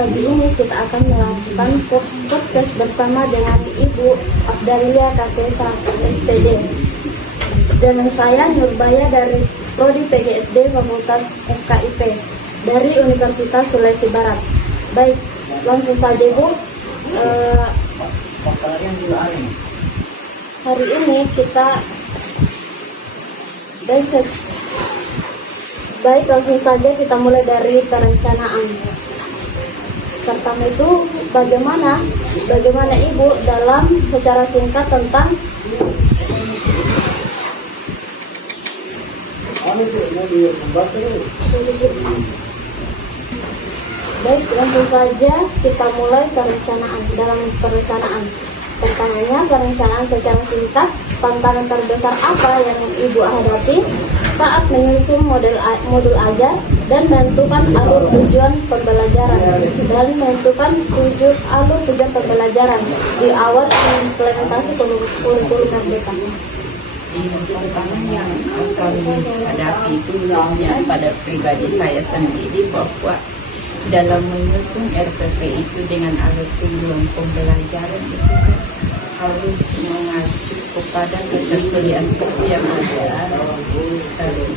pagi ini kita akan melakukan podcast bersama dengan Ibu Afdalia Kakesa SPD. Dan saya Nurbaya dari Prodi PGSD Fakultas FKIP dari Universitas Sulawesi Barat. Baik, langsung saja Bu. Hari ini kita langsung saja kita mulai dari perencanaan. Pertama itu bagaimana Ibu dalam secara singkat tentang Baik, langsung saja kita mulai perencanaan. Dalam perencanaan, pertanyaannya perencanaan secara singkat, tantangan terbesar apa yang Ibu hadapi saat menyusun modul ajar dan menentukan alur tujuan pembelajaran di awal implementasi kurikulum merdeka. Yang pertama yang kami hadapi itu khususnya pada pribadi saya sendiri, bahwa dalam menyusun RPP itu dengan alur tujuan pembelajaran itu harus mengacu kepada ketersediaan yang ada.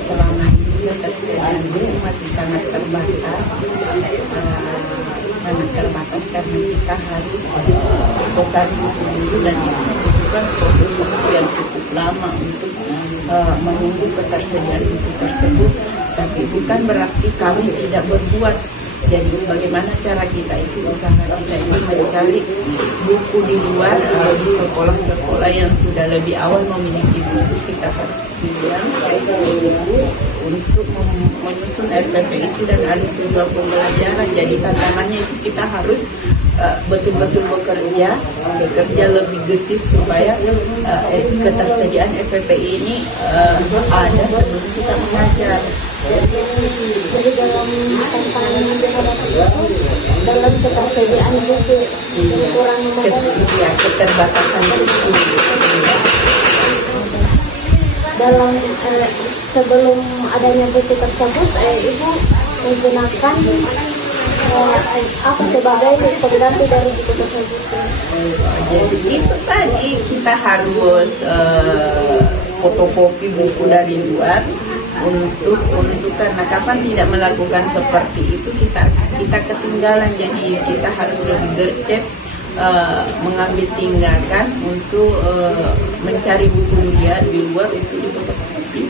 Selama ini ketersediaan itu masih sangat terbatas, karena kita harus besar dulu dan itu membutuhkan proses waktu yang cukup lama untuk menunggu ketersediaan buku tersebut. Tapi bukan berarti kami tidak berbuat. Jadi bagaimana cara kita itu, usaha kita itu mencari buku di luar, di sekolah-sekolah yang sudah lebih awal memiliki buku, kita harus pilih untuk menyusun RPP itu dan alur tujuan pembelajaran. Jadi tantangannya itu kita harus betul-betul bekerja lebih gesit supaya ketersediaan RPP ini ada sebelum kita mengajar. Jadi dalam tantangan yang dihadapi dalam ketersediaan buku kurang keterbatasan buku. Dalam sebelum adanya buku tersebut, Ibu menggunakan apa sebagai pengganti dari buku tersebut? Jadi itu tadi kita harus fotokopi buku dari luar untuk karena kapan tidak melakukan seperti itu kita ketinggalan. Jadi kita harus lebih gercep mengambil tindakan untuk mencari buku di luar untuk difotokopi.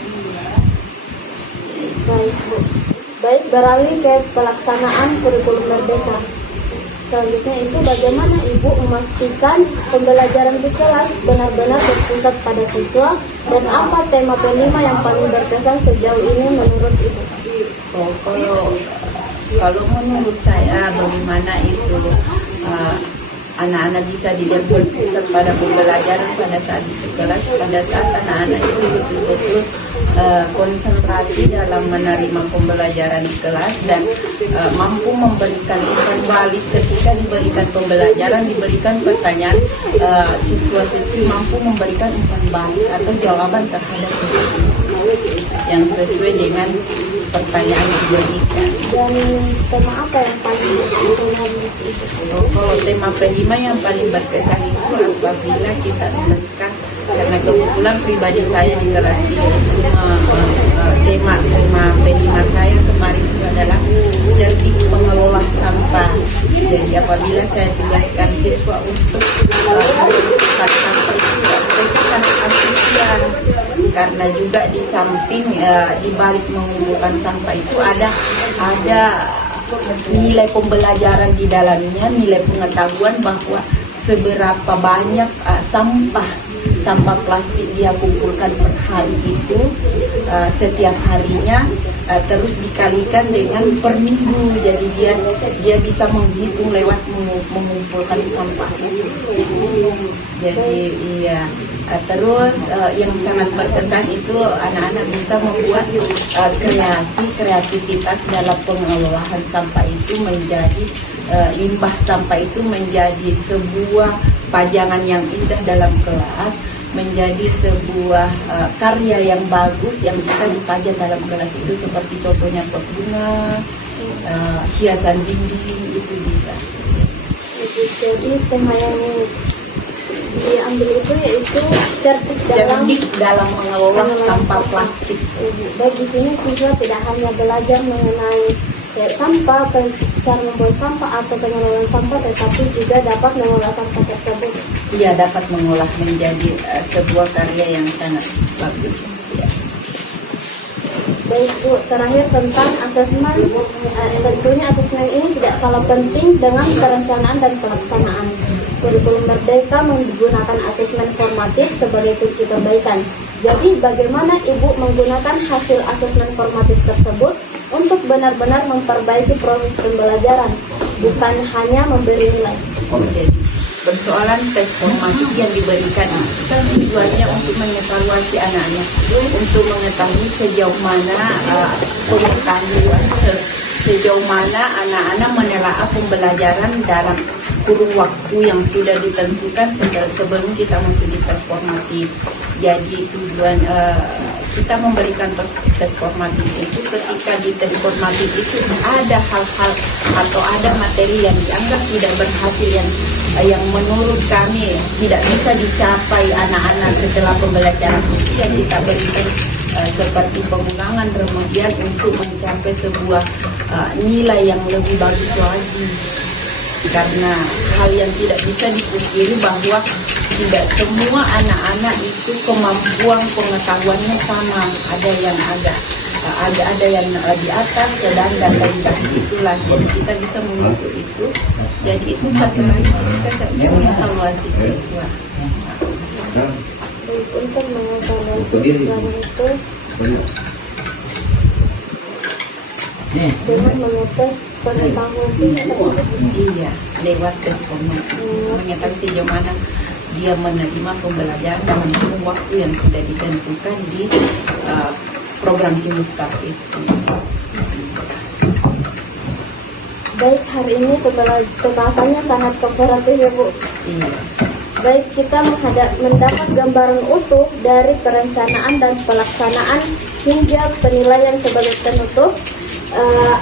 Baik, beralih ke pelaksanaan kurikulum merdeka. Selanjutnya itu bagaimana Ibu memastikan pembelajaran di kelas benar-benar berpusat pada siswa, dan apa tema P5 yang paling berkesan sejauh ini menurut Ibu? Kalau menurut saya, bagaimana itu anak-anak bisa dilihat berpusat pada pembelajaran pada saat di sekolah, pada saat anak-anak itu betul-betul konsentrasi dalam menerima pembelajaran di kelas dan mampu memberikan umpan balik ketika diberikan pembelajaran, diberikan pertanyaan, siswa-siswi mampu memberikan umpan balik atau jawaban terhadap itu yang sesuai dengan pertanyaan yang diberikan. Dan tema apa yang paling berkesan? Kalau tema P5 yang paling berkesan itu apabila kita menemukan, karena kebetulan pribadi saya di kelas 3 itu tema P5 saya kemarin itu adalah cerdik mengelola sampah. Jadi apabila saya tugaskan siswa untuk mengelola sampah itu, mereka sangat antusias, karena juga di samping di balik mengumpulkan sampah itu ada nilai pembelajaran di dalamnya, nilai pengetahuan bahwa seberapa banyak sampah plastik dia kumpulkan per hari itu setiap harinya, terus dikalikan dengan per minggu. Jadi dia bisa menghitung lewat mengumpulkan sampah itu. Jadi iya. Terus yang sangat berkesan itu anak-anak bisa membuat kreativitas dalam pengelolaan sampah itu menjadi limbah sampah itu menjadi sebuah pajangan yang indah dalam kelas, menjadi sebuah karya yang bagus yang bisa dipajang dalam kelas itu, seperti contohnya pot bunga, hiasan dinding itu bisa. Jadi tema yang diambil itu yaitu cerdik dalam mengelola sampah plastik. Baik, di sini siswa tidak hanya belajar mengenai sampah, cara membuat sampah atau pengelolaan sampah, tetapi juga dapat mengolah sampah tersebut. Ia dapat mengolah menjadi sebuah karya yang sangat bagus. Ya. Baik Bu, terakhir tentang asesmen. Tentunya asesmen ini tidak kalah penting dengan perencanaan dan pelaksanaan. Kurikulum Merdeka menggunakan asesmen formatif sebagai kunci perbaikan. Jadi bagaimana Ibu menggunakan hasil asesmen formatif tersebut untuk benar-benar memperbaiki proses pembelajaran, bukan hanya memberi nilai. Jadi persoalan tes formatif yang diberikan kan tujuannya untuk mengevaluasi anak-anak, untuk mengetahui sejauh mana pengetahuan, sejauh mana anak-anak menelaah pembelajaran dalam kurun waktu yang sudah ditentukan sebelum kita masuk di tes formatif. Jadi tujuan kita memberikan tes formatif itu ketika di tes formatif itu ada hal-hal atau ada materi yang dianggap tidak berhasil, yang menurut kami tidak bisa dicapai anak-anak setelah pembelajaran itu, yang kita berikan seperti pengulangan remedial untuk mencapai sebuah nilai yang lebih bagus lagi. Karena hal yang tidak bisa dipungkiri bahwa tidak semua anak-anak itu kemampuan pengetahuannya sama. Ada yang ada yang di atas, sedang dan lain-lain itulah. Jadi kita bisa mengukur itu. Jadi itu sasaran kita mengevaluasi siswa. Untuk mengevaluasi siswa itu dengan mengetes pengetahuan siswa. Iya, lewat tes formatif mengetahui sejauh mana dia menerima pembelajaran dalam kurun waktu yang sudah ditentukan di program semester itu. Baik, hari ini pembahasannya sangat kooperatif ya Bu. Iya. Baik, kita mendapat gambaran utuh dari perencanaan dan pelaksanaan hingga penilaian sebagai penutup.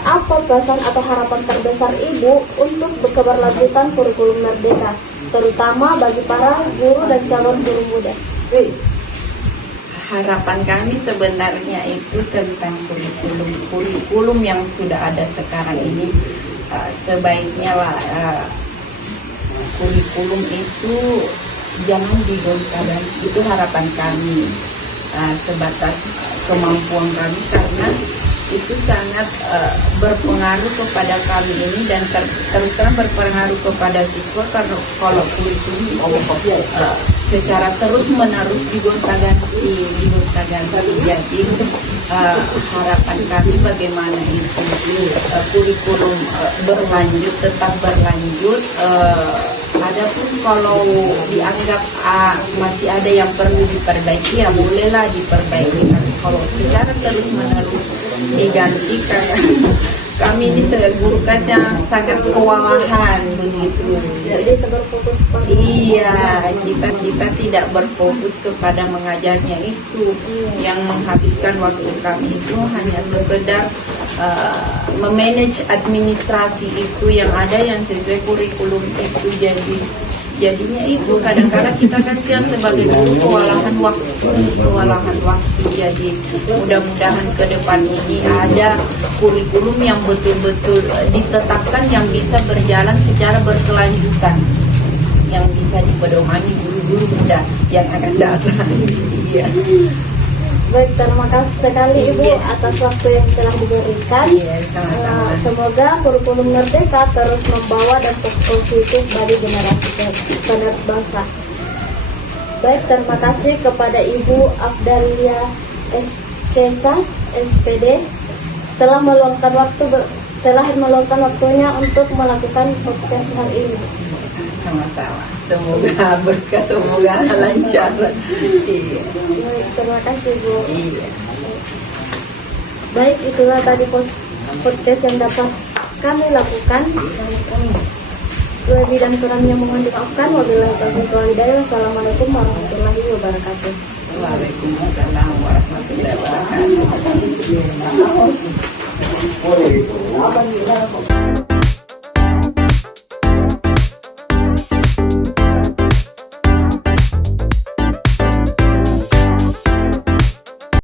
Apa pesan atau harapan terbesar Ibu untuk keberlanjutan kurikulum Merdeka, terutama bagi para guru dan calon guru muda? Harapan kami sebenarnya itu tentang kurikulum yang sudah ada sekarang ini. Sebaiknya lah kurikulum itu jangan digonta-ganti. Itu harapan kami, sebatas kemampuan kami, karena itu sangat berpengaruh kepada kami ini dan terus terang berpengaruh kepada siswa. Karena kalau kurikulum secara terus menerus digonta-ganti. Jadi harapan kami bagaimana itu kurikulum berlanjut, tetap berlanjut. Adapun kalau dianggap masih ada yang perlu diperbaiki, ya bolehlah diperbaiki. Kalau secara terus menerus diganti, kayak kami ini sebagai guru yang sangat kewalahan begitu. Jadi berfokus Iya, kita tidak berfokus kepada mengajarnya itu. Yang menghabiskan waktu kami itu hanya sekedar memanage administrasi itu yang ada, yang sesuai kurikulum itu. Jadinya itu kadang-kadang kita kasihan sebagai guru kewalahan waktu. Jadi mudah-mudahan ke depan ini ada kurikulum yang betul-betul ditetapkan, yang bisa berjalan secara berkelanjutan, yang bisa dipedomani guru-guru muda yang akan datang. Iya. Baik, terima kasih sekali Ibu atas waktu yang telah diberikan. Iya, sama-sama. Semoga kurikulum Merdeka terus membawa dampak positif bagi generasi penerus bangsa. Baik, terima kasih kepada Ibu Afdalia Kesa, SPD, telah meluangkan waktunya untuk melakukan podcast hari ini. Sama-sama. Semoga berkah, semoga lancar. Iya. Baik, terima kasih Bu. Iya. Baik, itulah tadi podcast yang dapat kami lakukan. Lebih dan kurangnya mohon dimaafkan. Wabillahi taufiq wal hidayah. Wassalamualaikum warahmatullahi wabarakatuh. Waalaikumsalam warahmatullahi wabarakatuh. Boleh itu.